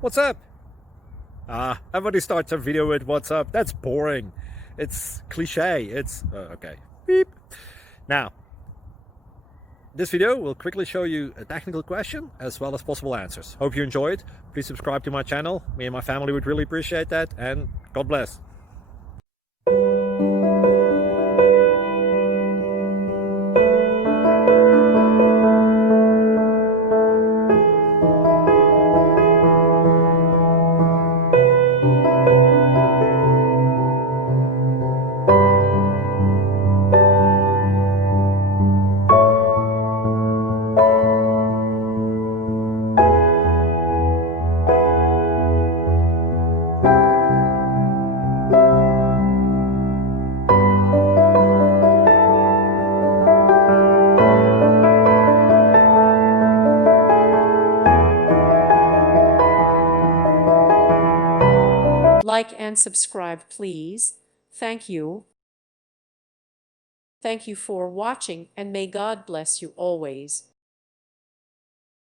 What's up? Everybody starts a video with what's up. That's boring. It's cliche. It's okay. Beep. Now, this video will quickly show you a technical question as well as possible answers. Hope you enjoyed. Please subscribe to my channel. Me and my family would really appreciate that, and God bless. Like and subscribe, please. Thank you. Thank you for watching, and may God bless you always.